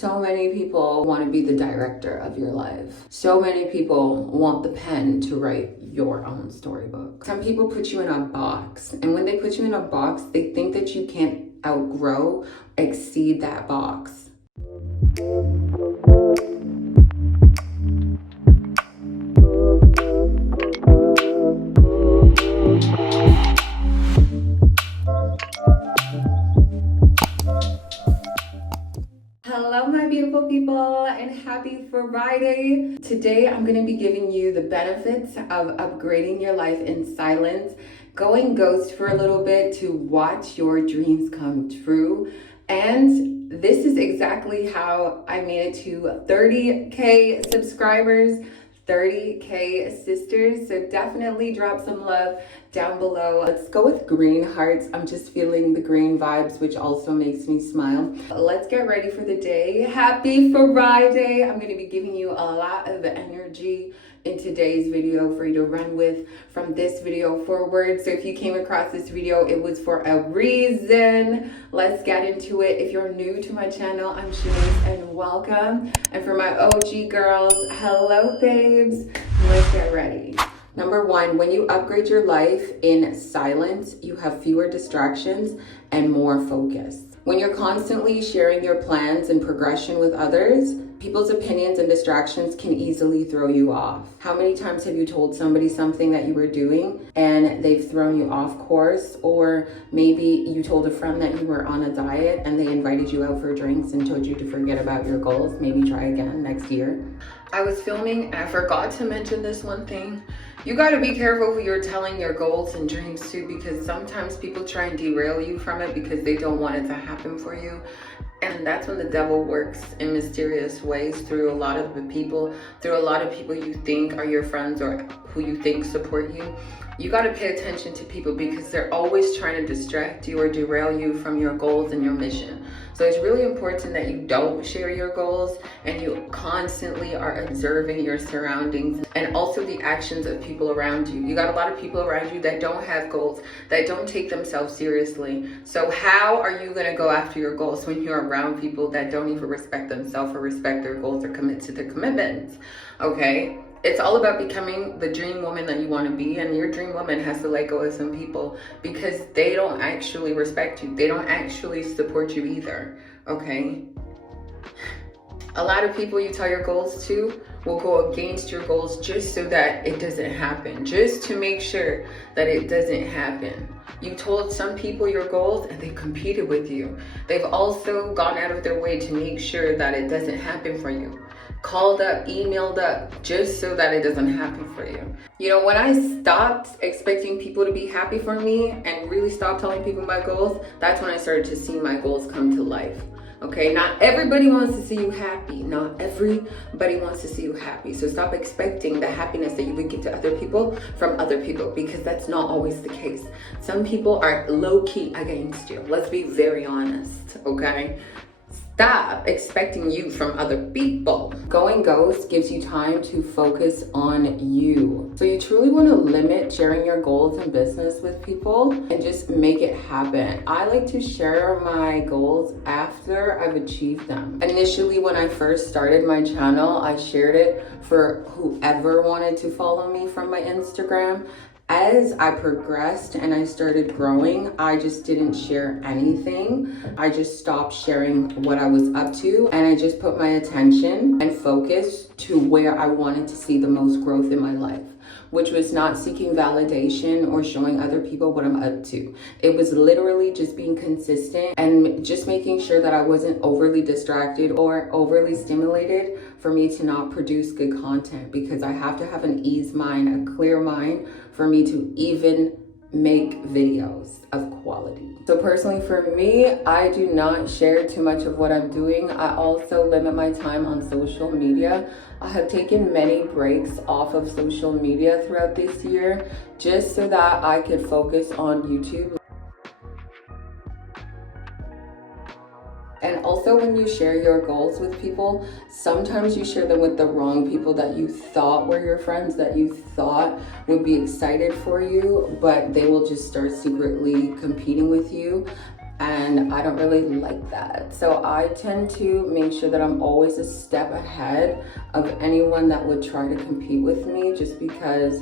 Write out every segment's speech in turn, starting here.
So many people want to be the director of your life. So many people want the pen to write your own storybook. Some people put you in a box, and when they put you in a box, they think that you can't outgrow, exceed that box. Hello my beautiful people, and happy Friday. Today I'm going to be giving you the benefits of upgrading your life in silence, going ghost for a little bit to watch your dreams come true. And this is exactly how I made it to 30K subscribers, 30K sisters. So definitely drop some love down below. Let's go with green hearts. I'm just feeling the green vibes, which also makes me smile. Let's get ready for the day. Happy Friday. I'm going to be giving you a lot of energy in today's video for you to run with from this video forward. So if you came across this video, it was for a reason. Let's get into it. If you're new to my channel, I'm Shen and welcome. And for my OG girls, hello babes. Let's get ready. Number one, when you upgrade your life in silence, you have fewer distractions and more focus. When you're constantly sharing your plans and progression with others, people's opinions and distractions can easily throw you off. How many times have you told somebody something that you were doing and they've thrown you off course? Or maybe you told a friend that you were on a diet and they invited you out for drinks and told you to forget about your goals, maybe try again next year. I was filming and I forgot to mention this one thing. You got to be careful who you're telling your goals and dreams to, because sometimes people try and derail you from it because they don't want it to happen for you. And that's when the devil works in mysterious ways through a lot of people you think are your friends or who you think support you. You got to pay attention to people because they're always trying to distract you or derail you from your goals and your mission. So it's really important that you don't share your goals and you constantly are observing your surroundings and also the actions of people around you. You got a lot of people around you that don't have goals, that don't take themselves seriously. So how are you going to go after your goals when you're around people that don't even respect themselves or respect their goals or commit to their commitments? Okay? It's all about becoming the dream woman that you want to be, and your dream woman has to let go of some people because they don't actually respect you. They don't actually support you either, okay? A lot of people you tell your goals to will go against your goals just so that it doesn't happen, just to make sure that it doesn't happen. You told some people your goals and they competed with you. They've also gone out of their way to make sure that it doesn't happen for you. Called up, emailed up, just so that it doesn't happen for you. You know, when I stopped expecting people to be happy for me and really stopped telling people my goals, that's when I started to see my goals come to life. Okay, not everybody wants to see you happy. Not everybody wants to see you happy. So stop expecting the happiness that you would give to other people from other people, because that's not always the case. Some people are low-key against you. Let's be very honest, okay? Stop expecting you from other people. Going ghost gives you time to focus on you. So you truly want to limit sharing your goals and business with people and just make it happen. I like to share my goals after I've achieved them. Initially, when I first started my channel, I shared it for whoever wanted to follow me from my Instagram. As I progressed and I started growing, I just didn't share anything. I just stopped sharing what I was up to, and I just put my attention and focus to where I wanted to see the most growth in my life, which was not seeking validation or showing other people what I'm up to. It was literally just being consistent and just making sure that I wasn't overly distracted or overly stimulated for me to not produce good content, because I have to have an ease mind, a clear mind for me to even make videos of quality. So personally for me, I do not share too much of what I'm doing. I also limit my time on social media. I have taken many breaks off of social media throughout this year just so that I could focus on YouTube. And also, when you share your goals with people, sometimes you share them with the wrong people that you thought were your friends, that you thought would be excited for you, but they will just start secretly competing with you. and I don't really like that. So I tend to make sure that I'm always a step ahead of anyone that would try to compete with me, just because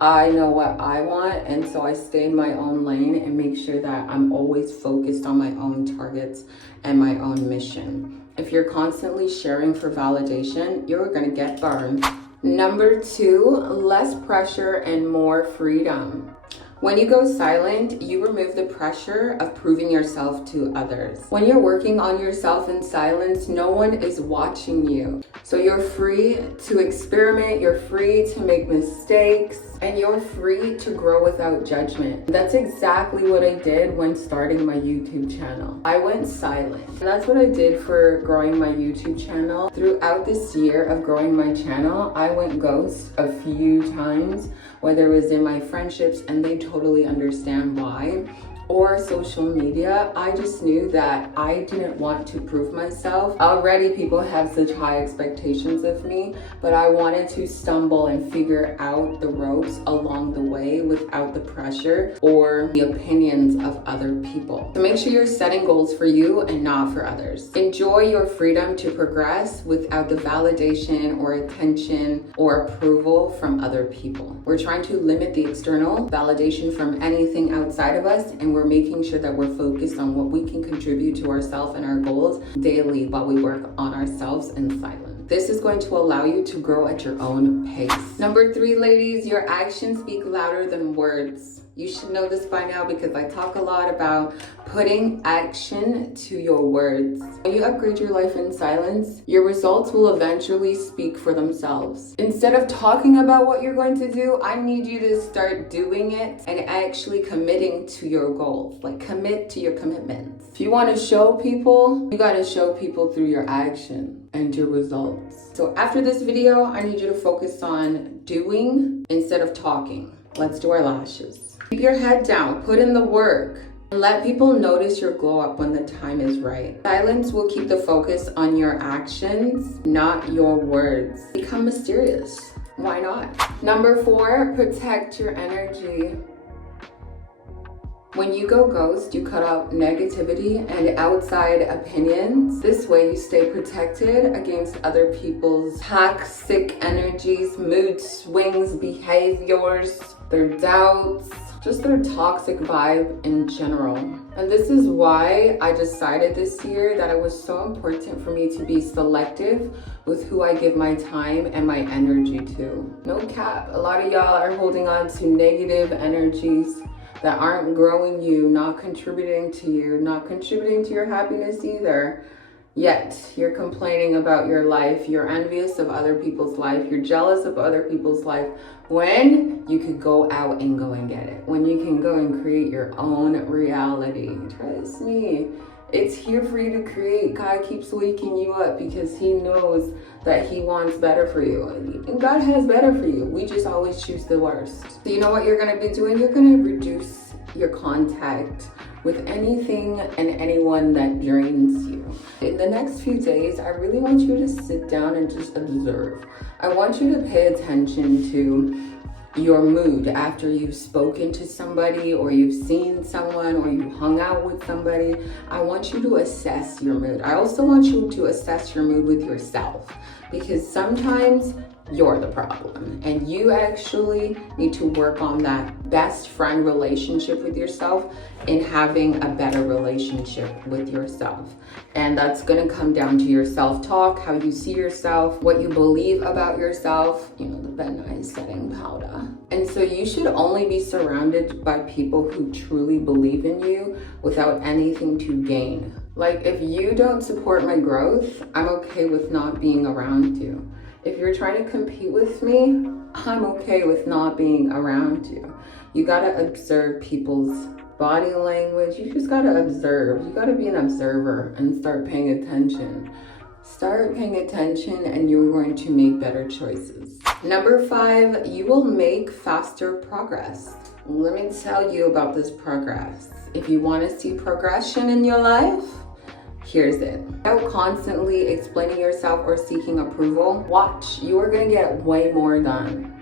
I know what I want, and so I stay in my own lane and make sure that I'm always focused on my own targets and my own mission. If you're constantly sharing for validation, you're gonna get burned. Number 2, less pressure and more freedom. When you go silent, you remove the pressure of proving yourself to others. When you're working on yourself in silence, no one is watching you. So you're free to experiment, you're free to make mistakes, and you're free to grow without judgment. That's exactly what I did when starting my YouTube channel. I went silent. And that's what I did for growing my YouTube channel. Throughout this year of growing my channel, I went ghost a few times, whether it was in my friendships, and they totally understand why, or social media. I just knew that I didn't want to prove myself. Already people have such high expectations of me, but I wanted to stumble and figure out the ropes along the way without the pressure or the opinions of other people. So make sure you're setting goals for you and not for others. Enjoy your freedom to progress without the validation or attention or approval from other people. We're trying to limit the external validation from anything outside of us, and we're making sure that we're focused on what we can contribute to ourselves and our goals daily while we work on ourselves in silence. This is going to allow you to grow at your own pace. Number 3, ladies, your actions speak louder than words. You should know this by now because I talk a lot about putting action to your words. When you upgrade your life in silence, your results will eventually speak for themselves. Instead of talking about what you're going to do, I need you to start doing it and actually committing to your goals. Like, commit to your commitments. If you want to show people, you got to show people through your action and your results. So after this video, I need you to focus on doing instead of talking. Let's do our lashes. Keep your head down, put in the work, and let people notice your glow up when the time is right. Silence will keep the focus on your actions, not your words. Become mysterious. Why not? Number 4, protect your energy. When you go ghost, you cut out negativity and outside opinions. This way you stay protected against other people's toxic energies, mood swings, behaviors, their doubts, just their toxic vibe in general. And this is why I decided this year that it was so important for me to be selective with who I give my time and my energy to. No cap, a lot of y'all are holding on to negative energies that aren't growing you, not contributing to you, not contributing to your happiness either. Yet you're complaining about your life, you're envious of other people's life, you're jealous of other people's life, when you could go out and go and get it, when you can go and create your own reality. Trust me, it's here for you to create. God keeps waking you up because he knows that he wants better for you. And God has better for you. We just always choose the worst. So you know what you're gonna be doing? You're gonna reduce your contact with anything and anyone that drains you. In the next few days, I really want you to sit down and just observe. I want you to pay attention to your mood after you've spoken to somebody or you've seen someone or you hung out with somebody. I want you to assess your mood. I also want you to assess your mood with yourself, because sometimes you're the problem and you actually need to work on that best friend relationship with yourself and having a better relationship with yourself. And that's going to come down to your self-talk, how you see yourself, what you believe about yourself, you know, the Ben Nice setting, Paula. And so you should only be surrounded by people who truly believe in you without anything to gain. Like, if you don't support my growth, I'm okay with not being around you. If you're trying to compete with me, I'm okay with not being around you. You gotta observe people's body language. You just gotta observe. You gotta be an observer and start paying attention. Start paying attention and you're going to make better choices. Number 5, you will make faster progress. Let me tell you about this progress. If you want to see progression in your life, here's it. Without constantly explaining yourself or seeking approval, watch, you are gonna get way more done.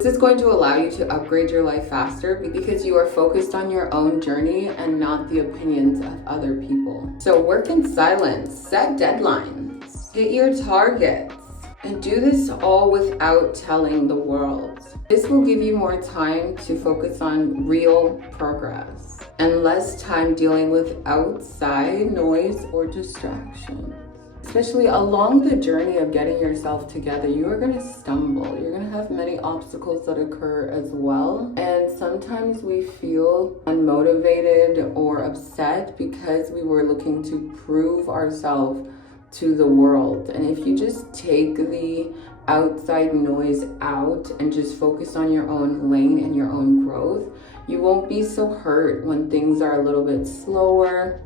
This is going to allow you to upgrade your life faster because you are focused on your own journey and not the opinions of other people. So work in silence, set deadlines, hit your targets, and do this all without telling the world. This will give you more time to focus on real progress and less time dealing with outside noise or distractions. Especially along the journey of getting yourself together, you are going to stumble. You're going to have many obstacles that occur as well. And sometimes we feel unmotivated or upset because we were looking to prove ourselves to the world. And if you just take the outside noise out and just focus on your own lane and your own growth, you won't be so hurt when things are a little bit slower,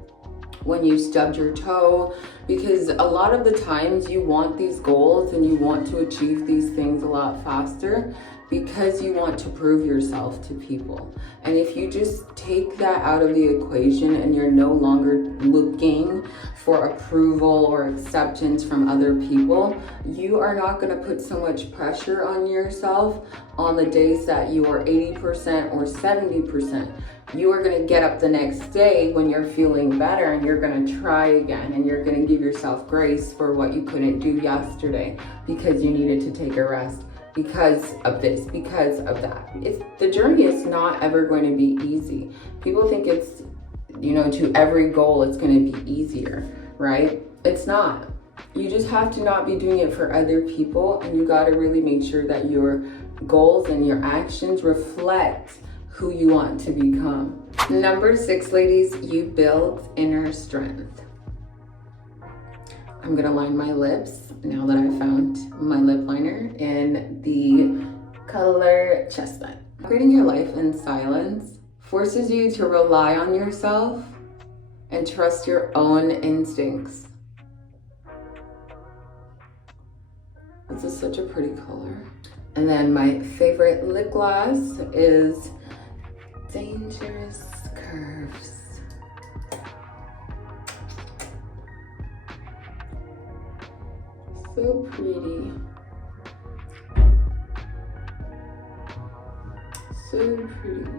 when you stubbed your toe, because a lot of the times you want these goals and you want to achieve these things a lot faster because you want to prove yourself to people. And if you just take that out of the equation and you're no longer looking for approval or acceptance from other people, you are not going to put so much pressure on yourself on the days that you are 80% or 70%. You are going to get up the next day when you're feeling better and you're going to try again, and you're going to give yourself grace for what you couldn't do yesterday because you needed to take a rest, because of this, because of that. The journey is not ever going to be easy. People think it's, to every goal it's going to be easier, right? It's not. You just have to not be doing it for other people, and you got to really make sure that your goals and your actions reflect who you want to become. Number 6, ladies, you build inner strength. I'm gonna line my lips now that I found my lip liner in the color chestnut. Creating your life in silence forces you to rely on yourself and trust your own instincts. This is such a pretty color. And then my favorite lip gloss is Dangerous Curves. So pretty. So pretty.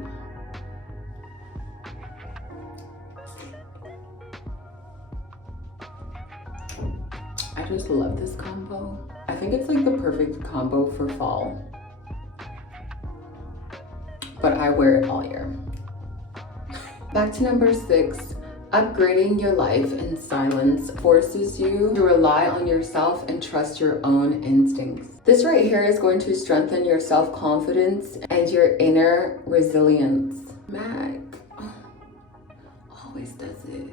I just love this combo. I think it's like the perfect combo for fall, but I wear it all year. Back to number 6, upgrading your life in silence forces you to rely on yourself and trust your own instincts. This right here is going to strengthen your self-confidence and your inner resilience. Mac always does it.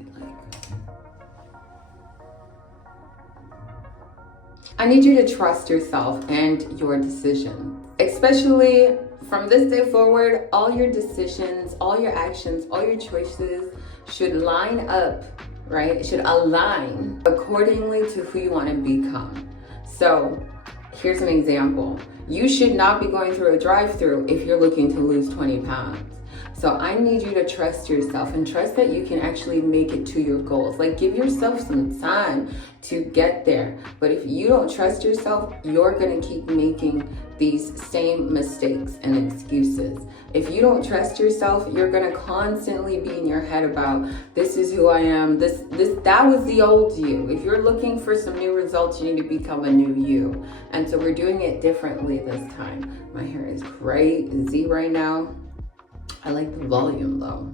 I need you to trust yourself and your decisions, especially from this day forward. All your decisions, all your actions, all your choices should line up, right? It should align accordingly to who you want to become. So here's an example. You should not be going through a drive-through if you're looking to lose 20 pounds. So I need you to trust yourself and trust that you can actually make it to your goals. Like, give yourself some time to get there. But if you don't trust yourself, you're gonna keep making these same mistakes and excuses. If you don't trust yourself, you're gonna constantly be in your head about, this is who I am, that was the old you. If you're looking for some new results, you need to become a new you. And so we're doing it differently this time. My hair is crazy right now. I like the volume though.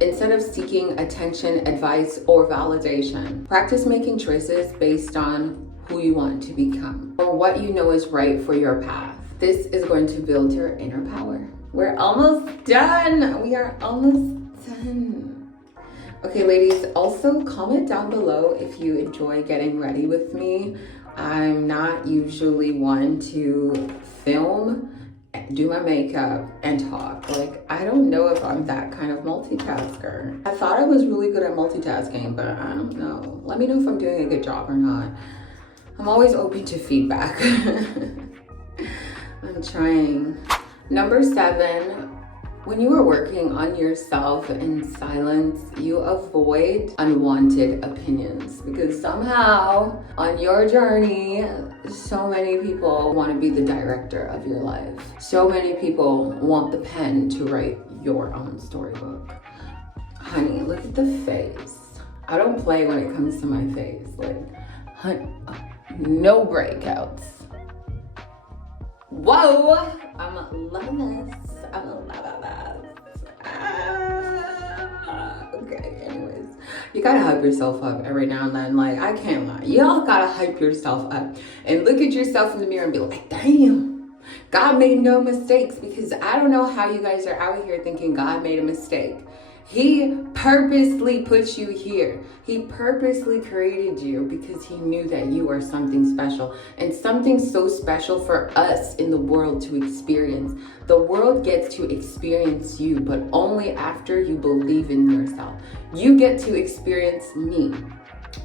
Instead of seeking attention, advice, or validation, practice making choices based on who you want to become or what you know is right for your path. This is going to build your inner power. We're almost done. We are almost done. Okay, ladies, also comment down below if you enjoy getting ready with me. I'm not usually one to film, do my makeup, and talk. Like, I don't know if I'm that kind of multitasker. I thought I was really good at multitasking, but I don't know. Let me know if I'm doing a good job or not. I'm always open to feedback. I'm trying. Number 7, When you are working on yourself in silence, you avoid unwanted opinions because somehow on your journey, so many people want to be the director of your life. So many people want the pen to write your own storybook. Honey, look at the face. I don't play when it comes to my face. Like, honey, no breakouts. Whoa, I'm loving this. I'm loving this. Okay, anyways. You gotta hype yourself up every now and then. Like, I can't lie. Y'all gotta hype yourself up and look at yourself in the mirror and be like, damn, God made no mistakes. Because I don't know how you guys are out here thinking God made a mistake. He purposely put you here. He purposely created you because he knew that you are something special, and something so special for us in the world to experience. The world gets to experience you, but only after you believe in yourself. You get to experience me,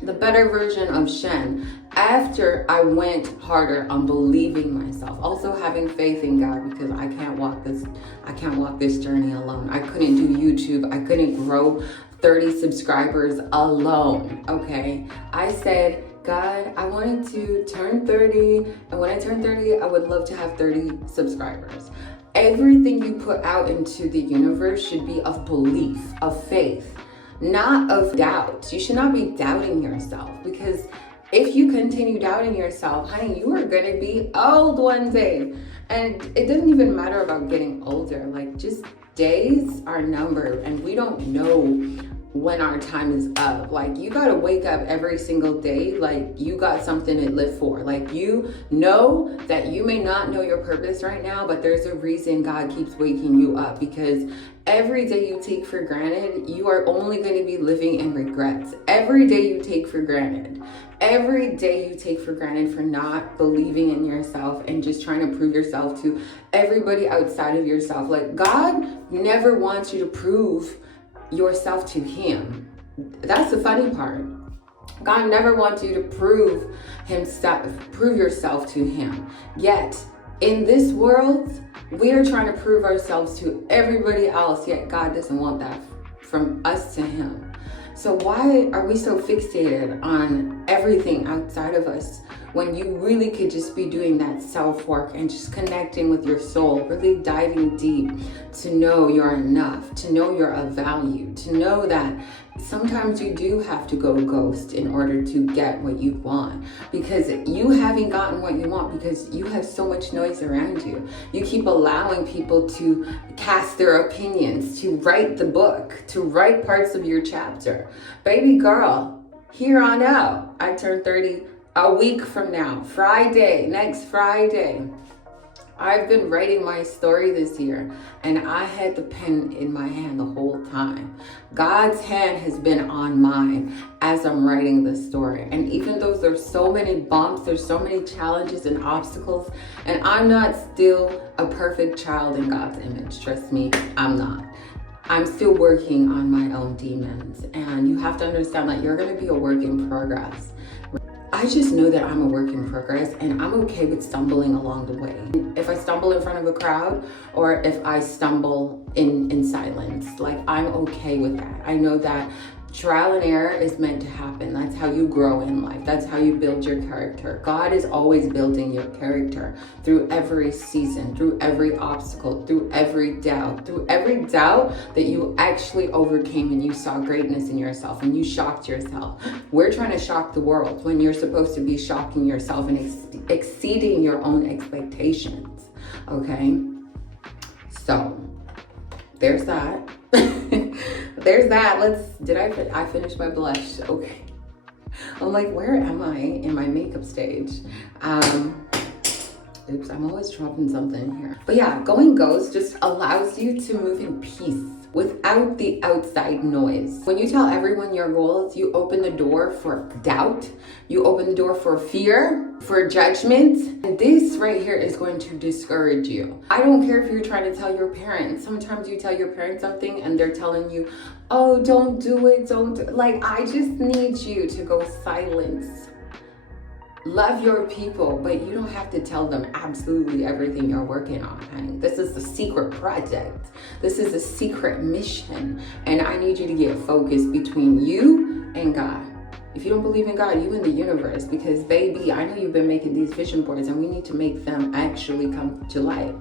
the better version of Shen, after I went harder on believing myself, also having faith in God, because I can't walk this journey alone. I couldn't do YouTube. I couldn't grow 30 subscribers alone. Okay, I said, God, I wanted to turn 30, and when I turn 30, I would love to have 30 subscribers. Everything you put out into the universe should be of belief, of faith, not of doubt. You should not be doubting yourself, because if you continue doubting yourself, honey, you are gonna be old one day. And it doesn't even matter about getting older. Like, just days are numbered, and we don't know when our time is up. Like, you gotta wake up every single day like you got something to live for. Like, you know that you may not know your purpose right now, but there's a reason God keeps waking you up, because every day you take for granted, you are only going to be living in regrets. Every day you take for granted. Every day you take for granted for not believing in yourself and just trying to prove yourself to everybody outside of yourself. Like, God never wants you to prove yourself to him. That's the funny part. God never wants you to prove yourself to him. Yet, in this world, we are trying to prove ourselves to everybody else, yet God doesn't want that from us to him. So why are we so fixated on everything outside of us when you really could just be doing that self-work and just connecting with your soul, really diving deep to know you're enough, to know you're of value, to know that sometimes you do have to go ghost in order to get what you want, because you haven't gotten what you want because you have so much noise around you. You keep allowing people to cast their opinions, to write the book, to write parts of your chapter. Baby girl, here on out, I turn 30 a week from now, next Friday. I've been writing my story this year, and I had the pen in my hand the whole time. God's hand has been on mine as I'm writing this story. And even though there's so many bumps, there's so many challenges and obstacles, and I'm not still a perfect child in God's image. Trust me, I'm not. I'm still working on my own demons, and you have to understand that you're going to be a work in progress. I just know that I'm a work in progress, and I'm okay with stumbling along the way. If I stumble in front of a crowd, or if I stumble in silence, like, I'm okay with that. I know that trial and error is meant to happen. That's how you grow in life. That's how you build your character. God is always building your character through every season, through every obstacle, through every doubt that you actually overcame, and you saw greatness in yourself and you shocked yourself. We're trying to shock the world when you're supposed to be shocking yourself and exceeding your own expectations. Okay? So, there's that. There's that. I finished my blush. Okay. I'm like, where am I in my makeup stage? Oops, I'm always dropping something here. But yeah, going ghost just allows you to move in peace without the outside noise. When you tell everyone your goals, you open the door for doubt. You open the door for fear, for judgment. And this right here is going to discourage you. I don't care if you're trying to tell your parents. Sometimes you tell your parents something and they're telling you, oh, don't do it, like, I just need you to go silence Love your people, but you don't have to tell them absolutely everything you're working on, honey. This is a secret project. This is a secret mission. And I need you to get focused between you and God. If you don't believe in God, you in the universe, because baby, I know you've been making these vision boards and we need to make them actually come to life.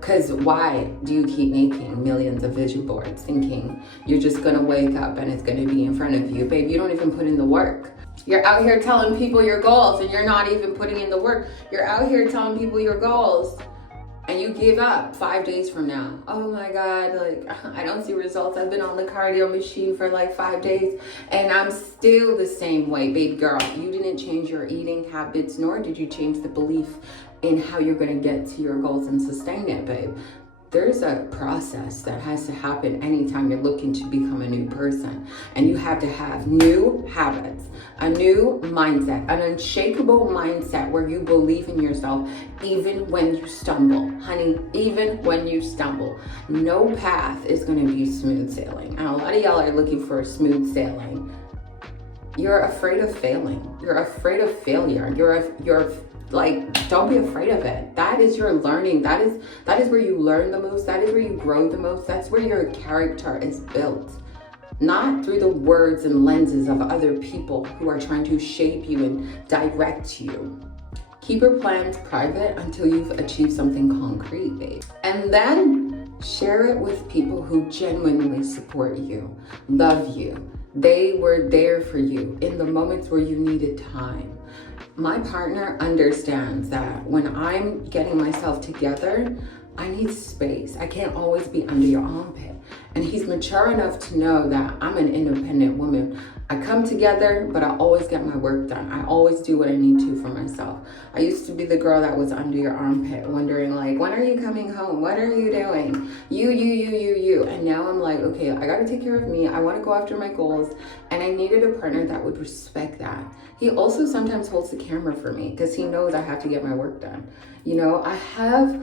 Because why do you keep making millions of vision boards thinking you're just going to wake up and it's going to be in front of you? Babe, you don't even put in the work. You're out here telling people your goals and you're not even putting in the work. You're out here telling people your goals and you give up 5 days from now. Oh my God, like I don't see results. I've been on the cardio machine for like 5 days and I'm still the same way. Babe girl, you didn't change your eating habits, nor did you change the belief in how you're gonna get to your goals and sustain it, babe. There's a process that has to happen anytime you're looking to become a new person. And you have to have new habits, a new mindset, an unshakable mindset where you believe in yourself even when you stumble. Honey, even when you stumble. No path is gonna be smooth sailing. And a lot of y'all are looking for smooth sailing. You're afraid of failing. You're afraid of failure. You're like, don't be afraid of it. That is your learning. That is where you learn the most. That is where you grow the most. That's where your character is built. Not through the words and lenses of other people who are trying to shape you and direct you. Keep your plans private until you've achieved something concrete, babe. And then share it with people who genuinely support you, love you. They were there for you in the moments where you needed time. My partner understands that when I'm getting myself together, I need space. I can't always be under your armpit. And he's mature enough to know that I'm an independent woman. I come together, but I always get my work done. I always do what I need to for myself. I used to be the girl that was under your armpit, wondering like, when are you coming home? What are you doing? You. And now I'm like, okay, I gotta take care of me. I wanna go after my goals. And I needed a partner that would respect that. He also sometimes holds the camera for me because he knows I have to get my work done. You know, I have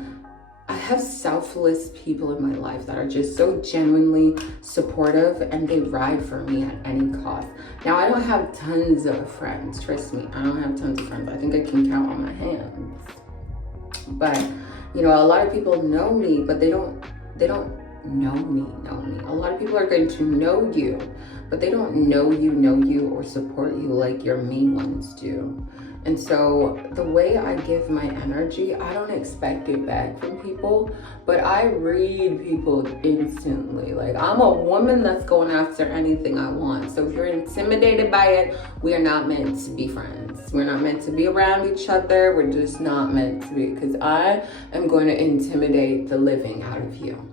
selfless people in my life that are just so genuinely supportive and they ride for me at any cost. Now, I don't have tons of friends. Trust me, I don't have tons of friends. I think I can count on my hands. But, you know, a lot of people know me, but they don't know me. A lot of people are going to know you, but they don't know you or support you like your main ones do. And so the way I give my energy, I don't expect it back from people, but I read people instantly. Like, I'm a woman that's going after anything I want. So if you're intimidated by it, we are not meant to be friends. We're not meant to be around each other. We're just not meant to be, because I am going to intimidate the living out of you.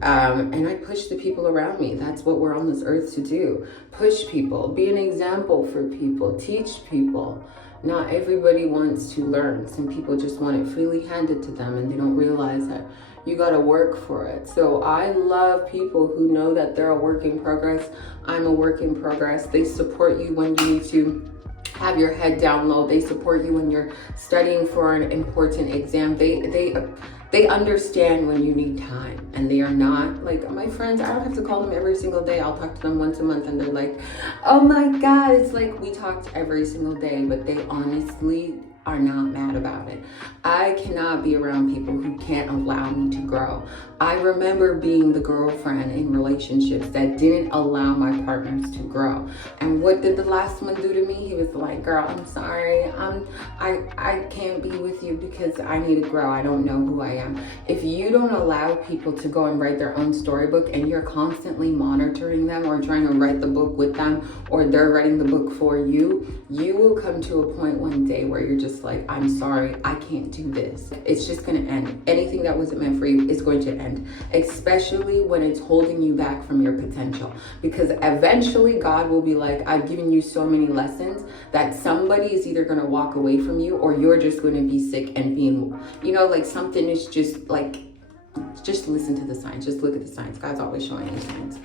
And I push the people around me. That's what we're on this earth to do. Push people, be an example for people, teach people. Not everybody wants to learn. Some people just want it freely handed to them and they don't realize that you gotta work for it. So I love people who know that they're a work in progress. I'm a work in progress. They support you when you need to have your head down low. They support you when you're studying for an important exam. They understand when you need time, and they are not like my friends. I don't have to call them every single day. I'll talk to them once a month and they're like, oh my God, it's like we talked every single day, but they honestly are not mad about it. I cannot be around people who can't allow me to grow. I remember being the girlfriend in relationships that didn't allow my partners to grow. And what did the last one do to me? He was like, girl, I'm sorry. I can't be with you because I need to grow. I don't know who I am. If you don't allow people to go and write their own storybook and you're constantly monitoring them or trying to write the book with them, or they're writing the book for you, you will come to a point one day where you're just like, I'm sorry, I can't do this. It's just gonna end. Anything that wasn't meant for you is going to end, especially when it's holding you back from your potential. Because eventually God will be like, I've given you so many lessons that somebody is either gonna walk away from you or you're just gonna be sick and being, you know, like something is just like, just listen to the signs, just look at the signs. God's always showing you signs.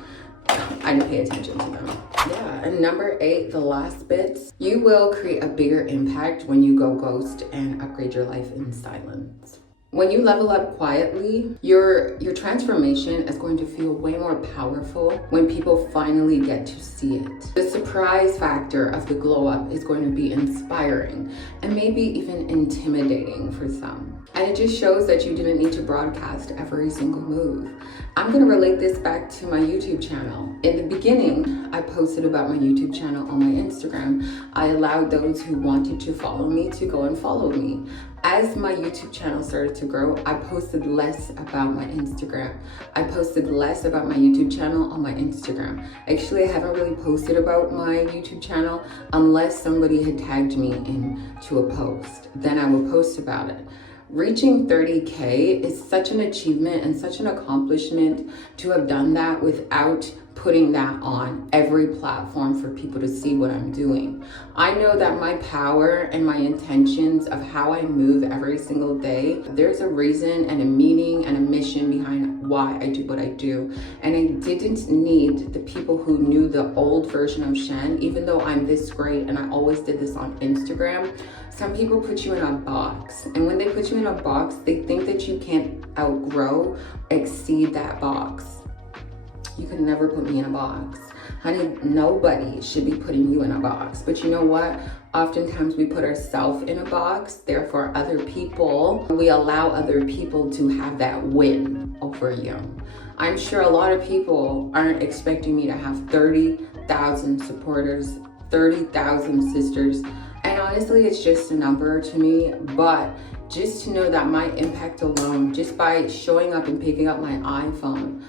I pay attention to them. Yeah, and number 8, the last bits. You will create a bigger impact when you go ghost and upgrade your life in silence. When you level up quietly, your transformation is going to feel way more powerful when people finally get to see it. The surprise factor of the glow up is going to be inspiring and maybe even intimidating for some. And it just shows that you didn't need to broadcast every single move. I'm gonna relate this back to my YouTube channel. In the beginning, I posted about my YouTube channel on my Instagram. I allowed those who wanted to follow me to go and follow me. As my YouTube channel started to grow, I posted less about my Instagram. I posted less about my YouTube channel on my Instagram. Actually, I haven't really posted about my YouTube channel unless somebody had tagged me into a post. Then I would post about it. Reaching 30K is such an achievement and such an accomplishment to have done that without putting that on every platform for people to see what I'm doing. I know that my power and my intentions of how I move every single day, there's a reason and a meaning and a mission behind why I do what I do. And I didn't need the people who knew the old version of Shen, even though I'm this great and I always did this on Instagram. Some people put you in a box, and when they put you in a box, they think that you can't exceed that box. You could never put me in a box. Honey, nobody should be putting you in a box. But you know what? Oftentimes we put ourselves in a box, therefore we allow other people to have that win over you. I'm sure a lot of people aren't expecting me to have 30,000 supporters, 30,000 sisters. And honestly, it's just a number to me, but just to know that my impact alone, just by showing up and picking up my iPhone,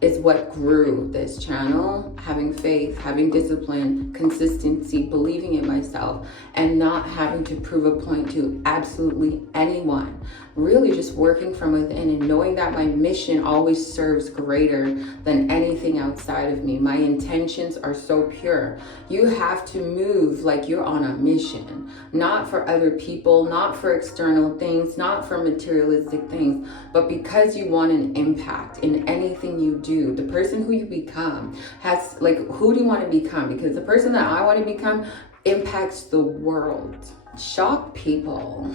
is what grew this channel. Having faith, having discipline, consistency, believing in myself, and not having to prove a point to absolutely anyone. Really just working from within and knowing that my mission always serves greater than anything outside of me. My intentions are so pure. You have to move like you're on a mission, not for other people, not for external things, not for materialistic things, but because you want an impact in anything you do. The person who you become has, like, who do you want to become? Because the person that I want to become impacts the world. Shock people.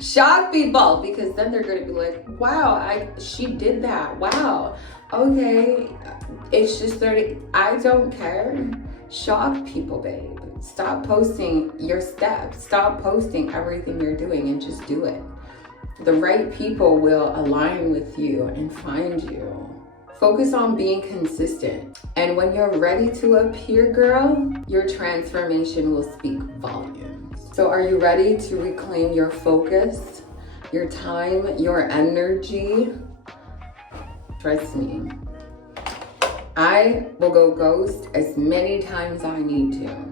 Shock people, because then they're going to be like, wow, she did that. Wow. Okay. It's just 30. I don't care. Shock people, babe. Stop posting your steps. Stop posting everything you're doing and just do it. The right people will align with you and find you. Focus on being consistent. And when you're ready to appear, girl, your transformation will speak volumes. So are you ready to reclaim your focus, your time, your energy? Trust me. I will go ghost as many times I need to,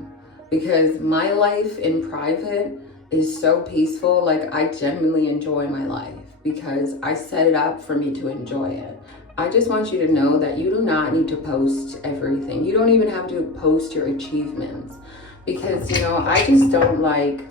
because my life in private is so peaceful. Like, I genuinely enjoy my life because I set it up for me to enjoy it. I just want you to know that you do not need to post everything. You don't even have to post your achievements, because, you know, I just don't like,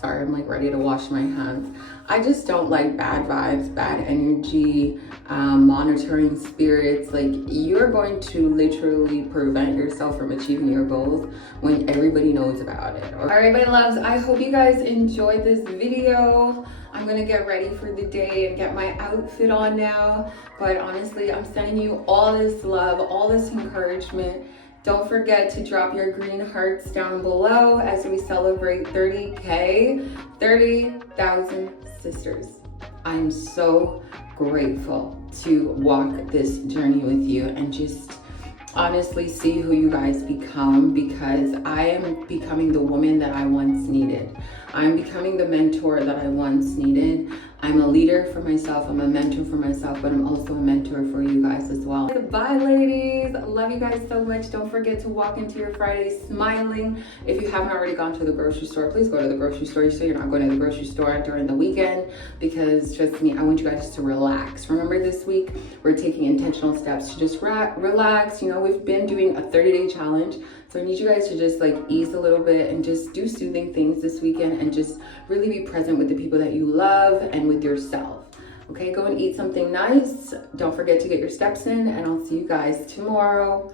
sorry, I'm like ready to wash my hands. I just don't like bad vibes, bad energy, monitoring spirits. Like, you're going to literally prevent yourself from achieving your goals when everybody knows about it. All right, my loves, I hope you guys enjoyed this video. I'm gonna get ready for the day and get my outfit on now. But honestly, I'm sending you all this love, all this encouragement. Don't forget to drop your green hearts down below as we celebrate 30K, 30,000 sisters. I'm so grateful to walk this journey with you and just honestly see who you guys become, because I am becoming the woman that I once needed. I'm becoming the mentor that I once needed. I'm a leader for myself, I'm a mentor for myself, but I'm also a mentor for you guys as well. Bye, ladies. Love you guys so much. Don't forget to walk into your Friday smiling. If you haven't already gone to the grocery store, please go to the grocery store so you're not going to the grocery store during the weekend, because trust me, I want you guys to relax. Remember, this week, we're taking intentional steps to just relax. You know, we've been doing a 30-day challenge. So I need you guys to just like ease a little bit and just do soothing things this weekend and just really be present with the people that you love and with yourself. Okay, go and eat something nice. Don't forget to get your steps in, and I'll see you guys tomorrow.